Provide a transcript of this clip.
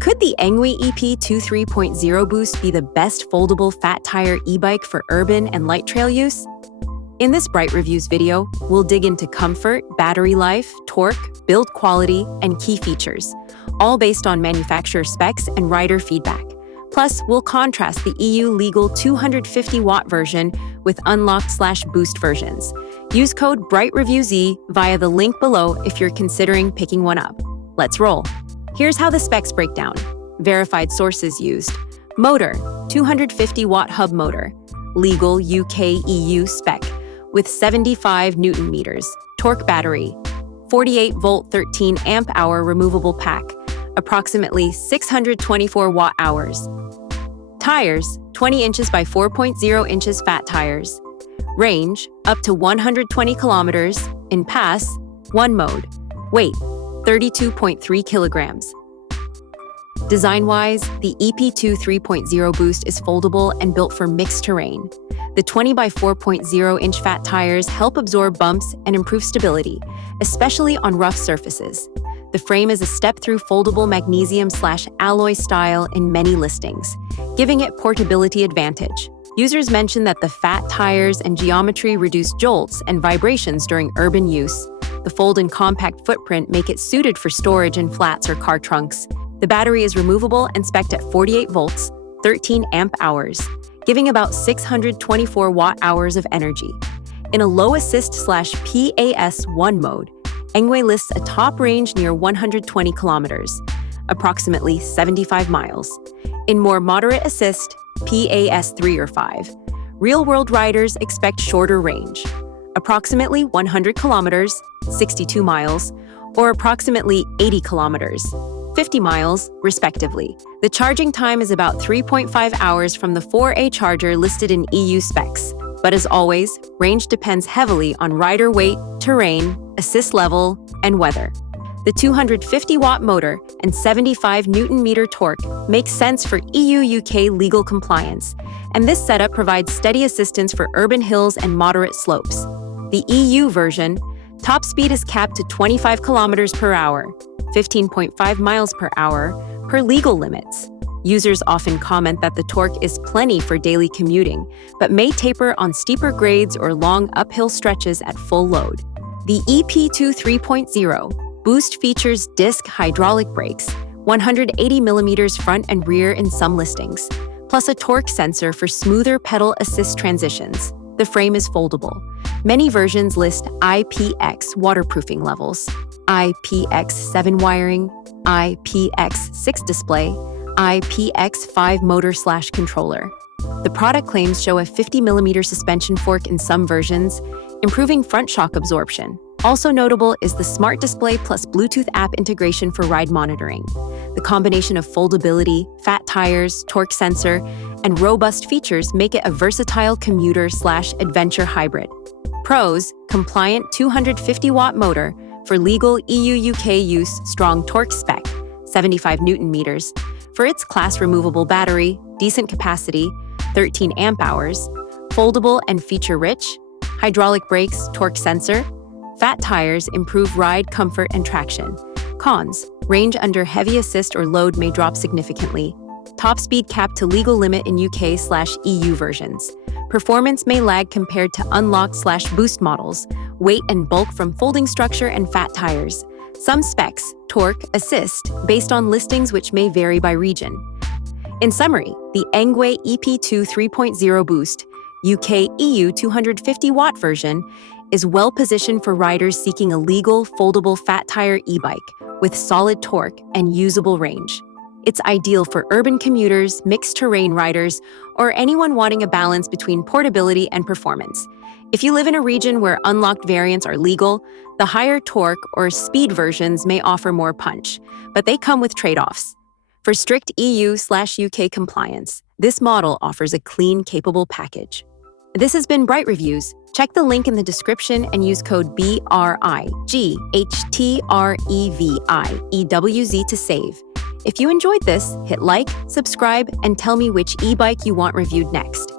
Could the Engwe EP2 3.0 Boost be the best foldable fat tire e-bike for urban and light trail use? In this BrightReviewz video, we'll dig into comfort, battery life, torque, build quality, and key features, all based on manufacturer specs and rider feedback. Plus, we'll contrast the EU legal 250-watt version with unlocked/boost versions. Use code BrightReviewz via the link below if you're considering picking one up. Let's roll. Here's how the specs break down. Verified sources used. Motor, 250-watt hub motor. Legal UK/EU spec with 75 Newton meters. Torque battery, 48-volt 13-amp-hour removable pack, approximately 624 watt-hours. Tires, 20 inches by 4.0 inches fat tires. Range, up to 120 kilometers. In pass, 1 mode. Weight, 32.3 kilograms. Design-wise, the EP2 3.0 Boost is foldable and built for mixed terrain. The 20 by 4.0-inch fat tires help absorb bumps and improve stability, especially on rough surfaces. The frame is a step-through foldable magnesium/alloy style in many listings, giving it portability advantage. Users mention that the fat tires and geometry reduce jolts and vibrations during urban use. The fold and compact footprint make it suited for storage in flats or car trunks. The battery is removable and spec'd at 48 volts, 13 amp-hours, giving about 624 watt-hours of energy. In a low assist/PAS1 mode, Engwe lists a top range near 120 kilometers, approximately 75 miles. In more moderate assist, PAS3 or 5, real-world riders expect shorter range, approximately 100 kilometers, 62 miles, or approximately 80 kilometers, 50 miles, respectively. The charging time is about 3.5 hours from the 4A charger listed in EU specs. But as always, range depends heavily on rider weight, terrain, assist level, and weather. The 250-watt motor and 75 Newton-meter torque makes sense for EU-UK legal compliance, and this setup provides steady assistance for urban hills and moderate slopes. The EU version, top speed is capped to 25 kilometers per hour, 15.5 miles per hour, per legal limits. Users often comment that the torque is plenty for daily commuting, but may taper on steeper grades or long uphill stretches at full load. The EP2 3.0 Boost features disc hydraulic brakes, 180 millimeters front and rear in some listings, plus a torque sensor for smoother pedal assist transitions. The frame is foldable. Many versions list IPX waterproofing levels, IPX7 wiring, IPX6 display, IPX5 motor/controller. The product claims show a 50mm suspension fork in some versions, improving front shock absorption. Also notable is the Smart Display plus Bluetooth app integration for ride monitoring. The combination of foldability, fat tires, torque sensor, and robust features make it a versatile commuter/adventure hybrid. Pros: compliant 250-watt motor for legal EU-UK use, strong torque spec, 75 Newton meters. For its class removable battery, decent capacity, 13 amp-hours, foldable and feature-rich, hydraulic brakes, torque sensor. Fat tires improve ride comfort and traction. Cons: range under heavy assist or load may drop significantly. Top speed capped to legal limit in UK/EU versions. Performance may lag compared to unlocked/boost models. Weight and bulk from folding structure and fat tires. Some specs, torque, assist, based on listings which may vary by region. In summary, the Engwe EP2 3.0 Boost, UK/EU 250-watt version, is well-positioned for riders seeking a legal, foldable fat tire e-bike with solid torque and usable range. It's ideal for urban commuters, mixed-terrain riders, or anyone wanting a balance between portability and performance. If you live in a region where unlocked variants are legal, the higher torque or speed versions may offer more punch, but they come with trade-offs. For strict EU/UK compliance, this model offers a clean, capable package. This has been BrightReviewz. Check the link in the description and use code BrightReviewz to save. If you enjoyed this, hit like, subscribe, and tell me which e-bike you want reviewed next.